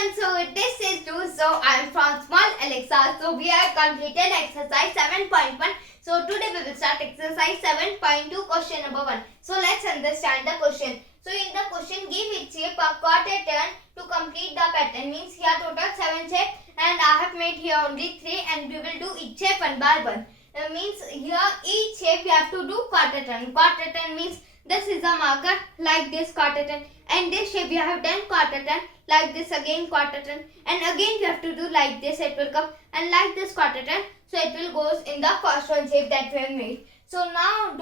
everyone, so this is Do. So I'm from Small Alexa. So we have completed exercise 7.1. So today we will start exercise 7.2 question number 1. So let's understand the question. So in the question, give each shape a quarter turn to complete the pattern. Means here total 7 shapes and I have made here only 3 and we will do each shape one by one. Means here each shape we have to do quarter turn. Quarter turn means this is a marker like this quarter turn, and this shape we have done quarter turn like this, again quarter turn, and again we have to do like this, it will come, and like this quarter turn, so it will goes in the first one shape that we have made. So now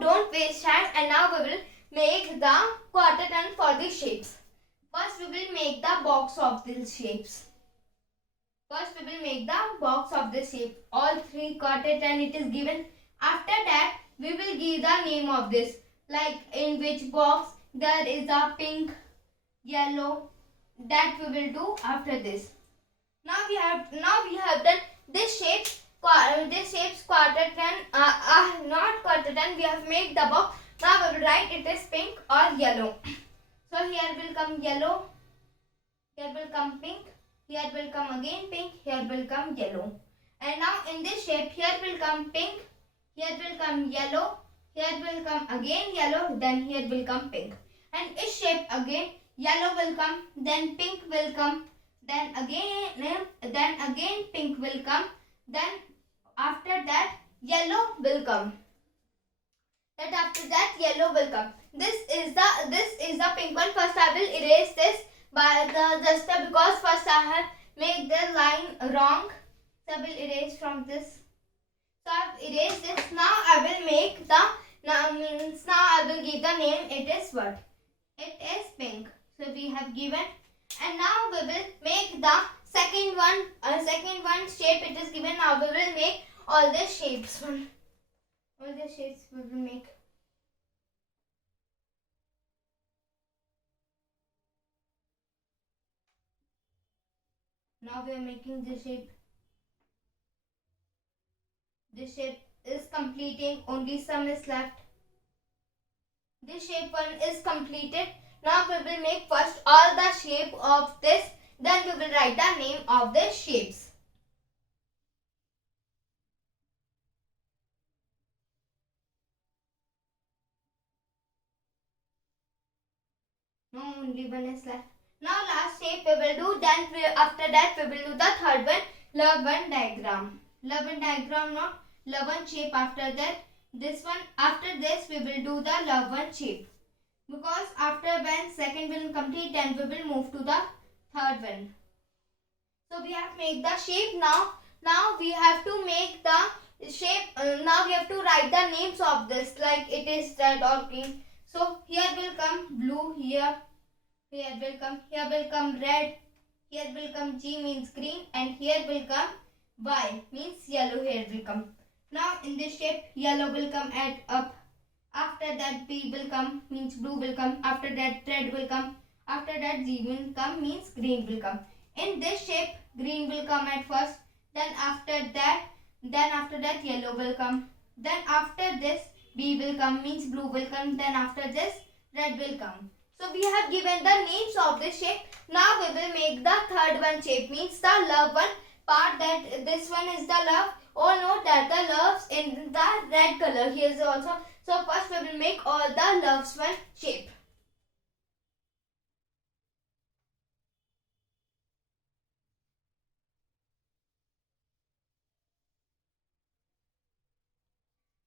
don't waste time, and now we will make the quarter turn for the shapes. First we will make the box of these shapes. First we will make the box of the shape. All 3 quarter turn it is given. After that we will give the name of this, like in which box there is a pink, yellow, that we will do after this. Now we have done this shape's quarter turn, not quarter turn, we have made the box. Now we will write it is pink or yellow. So here will come yellow, here will come pink, here will come again pink, here will come yellow. And now in this shape, here will come pink, here will come yellow, here will come again yellow, then here will come pink. And this shape again, yellow will come, then pink will come, then again pink will come, then after that yellow will come. That after that yellow will come. This is the pink one. First I will erase this by because first I have made the line wrong. So I will erase from this. So I have erased this. Now I will make the now I will give the name. It is what? It is pink. So we have given, and now we will make the second one shape. It is given. Now we will make all the shapes one. All the shapes we will make. Now we are making the shape. This shape is completing, only some is left. This shape one is completed. Now we will make first all the shape of this, then we will write the name of the shapes. Now only one is left. Now last shape we will do, then after that we will do the third one, love one diagram. Love one diagram, not love one shape. After that this one, after this we will do the love one shape, because after when second will complete, then we will move to the third one. So we have made the shape. Now we have to make the shape. Now we have to write the names of this, like it is red or green. So here will come blue, here will come red, here will come G means green, and here will come Y means yellow, here will come. Now in this shape yellow will come at up, after that B will come means blue will come, after that red will come, after that G will come means green will come. In this shape green will come at first, then after that yellow will come, then after this B will come means blue will come, then after this red will come. So we have given the names of this shape. Now we will make the third one shape, means the love one part, that this one is the love. Oh no, that the loves in the red color here is also. So first we will make all the loves one shape.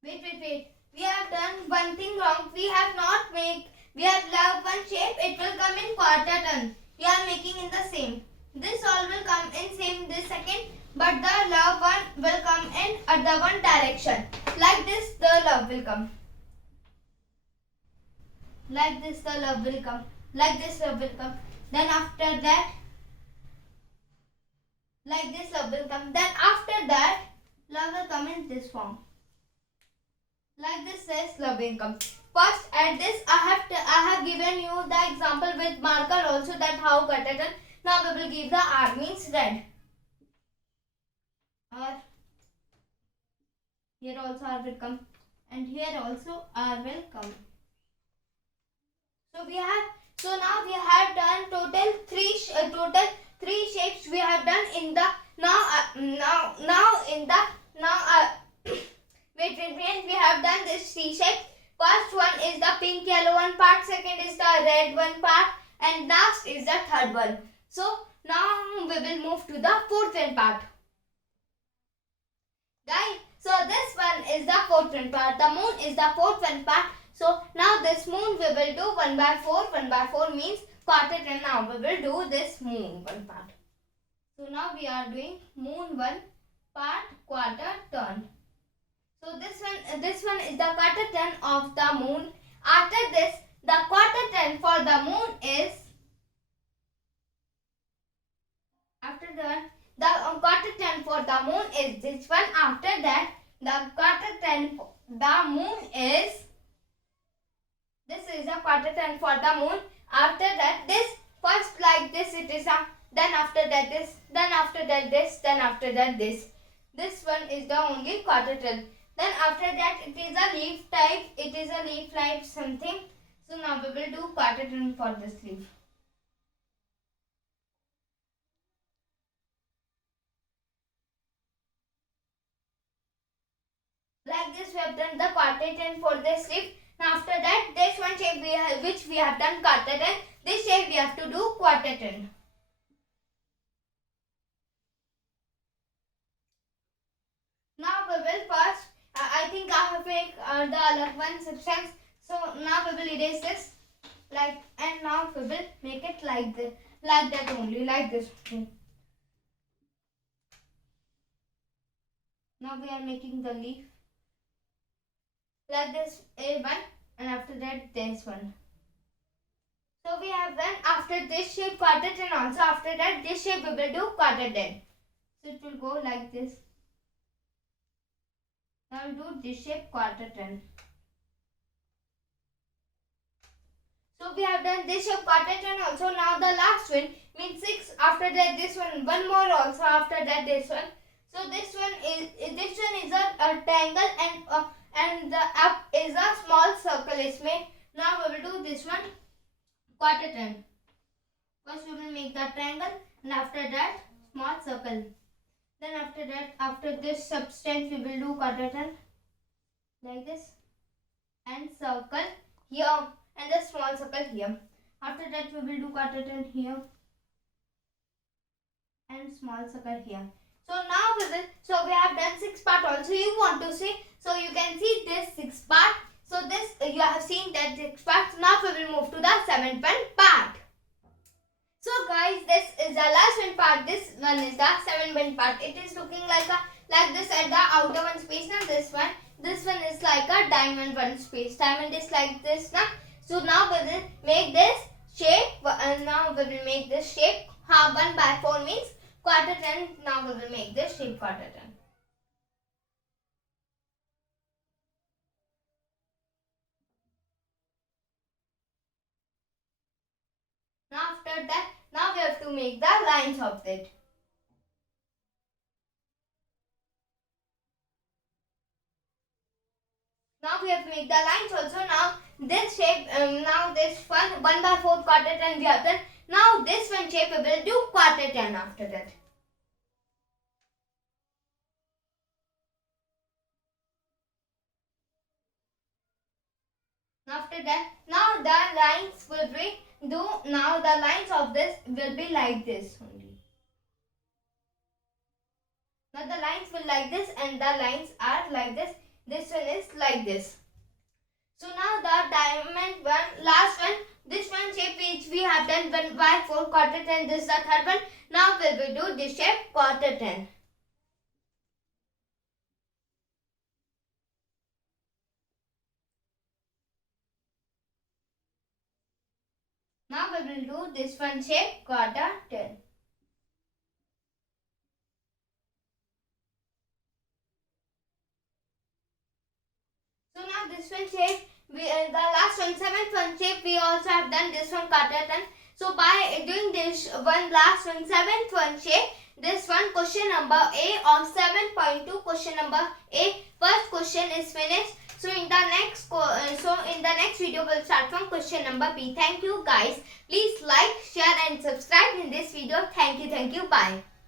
Wait. We have done one thing wrong. We have love one shape. It will come in quarter turn. We are making in the same. This all will come in same this second, but the love one will come in the one direction. Like this the love will come. Like this the love will come. Like this love will come. Then after that, like this love will come. Then after that, love will come in this form. Like this says love will come. First at this I have given you the example with marker also, that how cut it. Now we will give the R means red. R. Here also R will come, and here also R will come. So we have So now we have done total three shapes we have done in the wait, we have done this three shapes. First one is the pink yellow one part, second is the red one part, and last is the third one. So now we will move to the fourth one part. Guys, so this one is the fourth one part. The moon is the fourth one part. So now this moon we will do 1 by 4. 1 by 4 means quarter turn. Now we will do this moon one part. So now we are doing moon one part quarter turn. So this one is the quarter turn of the moon. After this, the quarter turn for the moon is the quarter turn for the moon is this one. After that, the quarter turn for the moon is this is the quarter turn for the moon. After that, this first like this it is a, then after that this, then after that this, then after that this. This one is the only quarter turn. Then after that it is a leaf type. It is a leaf like something. So now we will do quarter turn for this leaf. Like this we have done the quarter turn for this leaf. Now after that this one shape which we have done quarter turn. This shape we have to do quarter turn. Now we will first I think I have make the other one sections. So now we will erase this like, and now we will make it like this, like that only, like this. Now we are making the leaf like this A1, and after that this one. So we have done after this shape quarter turn also. After that this shape we will do quarter turn. So it will go like this. Now we'll do this shape quarter turn. So we have done this shape quarter turn also. Now the last one means 6. After that this one more also. After that this one. So this one is a triangle, and the up is a small circle is made. Now we will do this one quarter turn. First we will make the triangle, and after that small circle. Then after that, after this substance we will do quarter turn like this, and circle here, and the small circle here. After that we will do quarter turn here and small circle here. So now we have done 6 part also. You want to see, so you can see this 6 part. So this you have seen that 6 parts. Now we will move to the 7th one part. So guys, this is the last one part. This one is the 7th one part. It is looking like this at the outer one space. Now this one is like a diamond one space. Diamond is like this now. So now we will make this shape. Now we will make this shape. 1 by 4 means quarter turn. Now we will make this shape quarter turn. Now after that, now we have to make the lines of it. Now we have to make the lines also. Now this shape, now this 1 by 4 quarter turn we have done. Now this one shape we will do quarter turn after that. After that, now the lines will be now the lines of this will be like this only. Now the lines will like this, and the lines are like this. This one is like this. So now the diamond one, last one, this one shape which we have done 1 by 4 quarter turn. This is the third one. Now we will do this shape quarter turn. Now we will do this one shape quarter turn. So now this one shape, the last one, 7th one shape, we also have done this one quarter turn. So by doing this one last one, 7th one shape, this one question number A of 7.2, question number A, first question is finished. So in the next video we'll start from question number B. Thank you guys. Please like, share and subscribe in this video. Thank you. Bye.